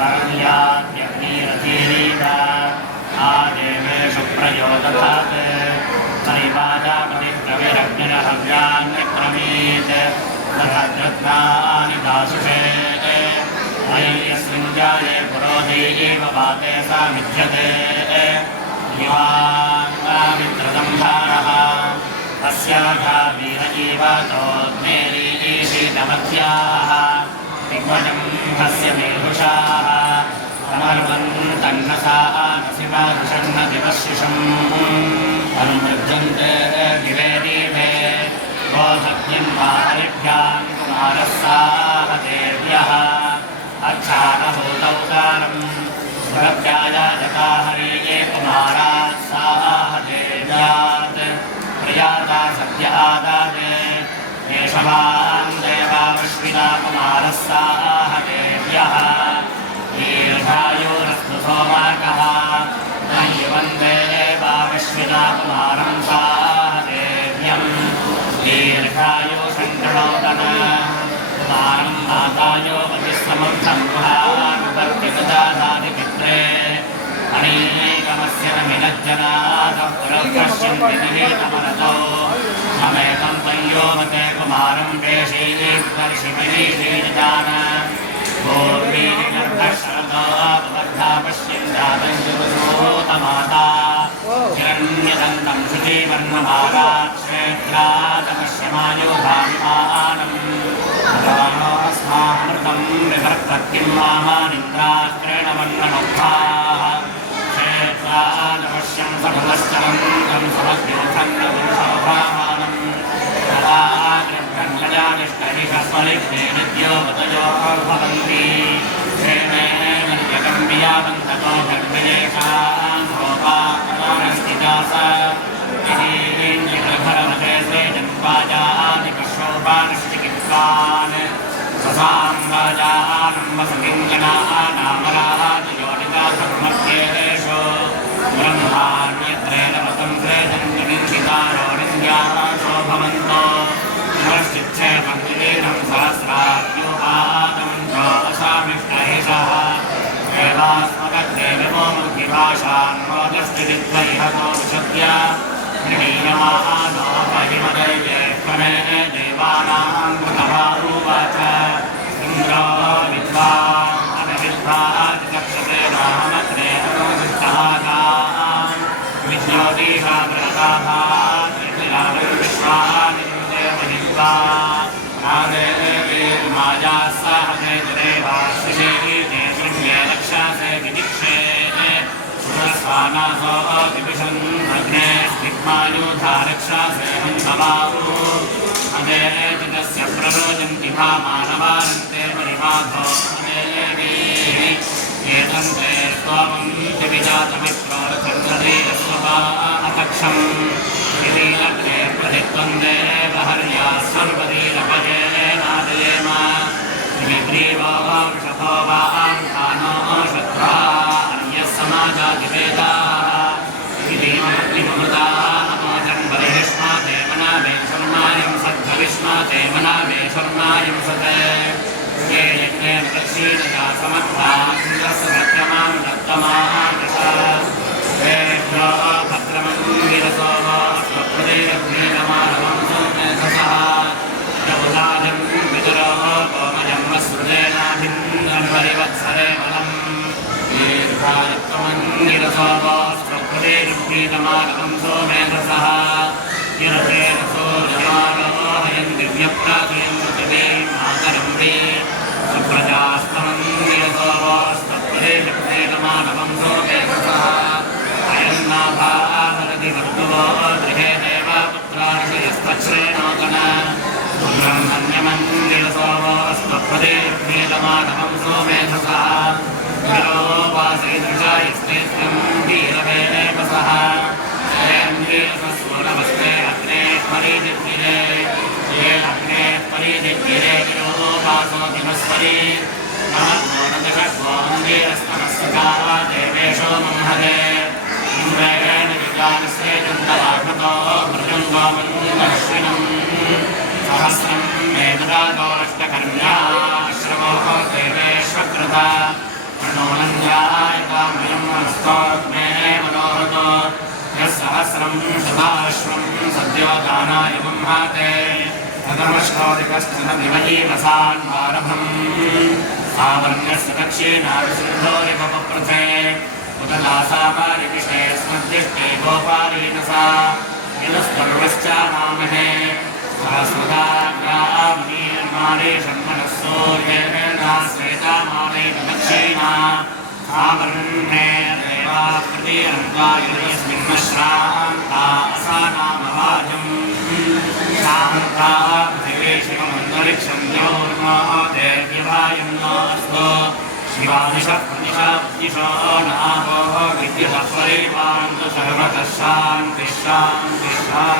वरण्यात्यग्निरथीरीता आदेवेषु प्रयोदधात् परिवाजापतिक्रमिरग्निरहव्यान्यक्रमीत् तथानि दासुषे अयं यस्मिञ्जाये पुरोधैव वाते सा मिथ्यते मित्रदम्भारः अस्याघा वीर इवातोऽग्नेरीशीतमध्याः दिग्वजं हस्य मेघुषाः समर्वन्तन्नसा नसिमादुषन्न दिवशिषम् अनुमृज्यन्ते दिवे दीपे गोधज्ञन्वाहरिभ्यां कुमारः साह देव्यः अच्छानभूतौकारम् सुरभ्यायाजता हरिये कुमाराः साह देव्यात् प्रयाता सद्य आदाते येषवान् देवावश्विना कुमारः साह देव्यः दीर्घायुरस्तु सोमाकः वन्दे वावश्विना कुमारं साह देव्यं दीर्घायुषङ्कणोदन कुमारं मातायो वतिसमर्थं भानुवर्तिकदादिपित्रे अनेकमस्य मिनज्जनादः पुरःपश्यन्ति निहितमनतो अमेकं पञ्योमते कुमारं पेशीर्षिमिनीशीजान पूर्वीर्षरदोपबद्धा पश्यन्दातमाता हिरण्यदन्तं शुचिवर्णमालाक्षेत्रादपश्यमायोभाविमानम् अस्मामृतं विभर्पत्तिं मामानिन्द्राक्रेणवर्णमुग्धाः क्षेत्रादपश्यं सभुवश्चरं तं समग्योथन्नपुरुषोभामानम् कलाग्रन्थयानिष्टरिषस्मलिग्ने नित्योपतयो भवन्ति क्षेमे मन्यकं वियावन्ततो गर्भिलेशान् भोपास्थितास इन्द्रभरमते श्रीजन्वाजादिकशोभानश्चिकित्सान् ससाम्राजानं वसतिङ्गनानामराजयोनिका धर्मत्येषु ब्रह्माण्यत्रेण वतं श्रेजन्तनिन्दितारोणिन्द्याः शोभवन्तो नश्चिच्छे पङ्क्तिलीनं सहस्राद्योपादं जोऽसामिष्टहिषः देवास्मगद्रे विमो मुक्तिभाषान् मोदस्थितिद्वैहतो विशद्य गृहीयमानोपहिमदैवे क्रमे देवानां कृतभारूवाच इन्द्रो विद्वान् अनविद्वादिकक्षते नामत्रे अनुदिष्टहागान् विद्योतीहाव्रताभात् विश्वानिरुदेवहित्वा नादेवीर्मायाः सहते दुरेवाशिषेते शृण्ये रक्षासे विदिक्षे सुरस्वानासो दिविषन् अग्ने स्निग्मायूधा रक्षासे हन्तवाहु अदेजितस्य प्ररोचन्ति भामानवानन्ते परिमाधो अदेवीः एतन्ते स्तोमं दिविजातमित्रोरचन्द्रदेयस्वभा अकक्षम् इति लग्ने प्रतित्वं देवहर्या सर्वदीरपजे नादयेम विग्रीवो वृषभो वा आन्तानो शत्वा अन्यः समाजातिवेदाः इति ममृताः अमोजन् बलिष्माते मनावे शर्मायं सद्भविष्माते मनावे शर्मायं सते ये यज्ञेन प्रक्षीणता समर्थासत्यमां दत्तमाः वेभ्यो भद्रमङ्गिरसो स्वप्रदेयग्नेनमानवं सोमेधसः यौदाजं विदुरोः गोमयं वस्रुदेनाभिन्नन्वरिवत्सरे बलम् दीर्घायुक्तमङ्गिरसो स्वप्रदेयग्नेनमानवं सोमेधसः यरतेरसो जमानो हयं दिव्यप्राचयं पृथिवे मातरं वे सुप्रजास्तमङ्गिरसो स्वप्रदेयग्नेनमानवं सोमेधसः अयन्नाभावरतिवर्तुवो गृहे देवपुत्रार्षयस्तच्छ्रेणोदन ब्रह्मण्यमङ्गिरसोवो स्वप्रदेयग्नेनमानवं सोमेधसः गिरोपासेदृशायस्तेत्रं वीरवेपसः स्वरवस्ते अग्ने परिदिग्गिरे ये अग्ने परिदिग्गिरे गिरोपासोऽधिमस्वरी नमस्कारन्दकर्वोऽन्देरस्तमस्सका देवेशो मंहरे इन्द्रेण युगानस्ये चन्दवाघतो मृजङ्गोमन्दर्शिनम् सहस्रं मेघदादोरष्टकर्म्या श्रवो देवेश्वकृता नोनन्यायतामयं मनस्तोग्मे मनोहतो यस्सहस्रं शताश्वं सद्यो दानाय ब्रह्माते तदमश्रोदिकश्चन दिवलीवसान्वारभम् आवर्ण्यस्य दक्षिणाविशुद्धोरिपप्रथे उदलासामारिविषये स्मद्दिष्टे गोपालेन सा यदस्पर्वश्चामामहे सहस्रदाग्रामीर्माणे षण्मनस्सूर्येण श्वेतामालेन दक्षिणा आवर्णे देवाकृतिरन्वायुर्यस्मिन्नश्रान्ता असानामवाजम् शान्ता भैवे शिवमन्तरिक्षं देव्यवायुं नोऽस्तु शिवानिशः नामो विद्युतः परिवान्तु सर्वतः शान्तिः शान्तिः शान्तिः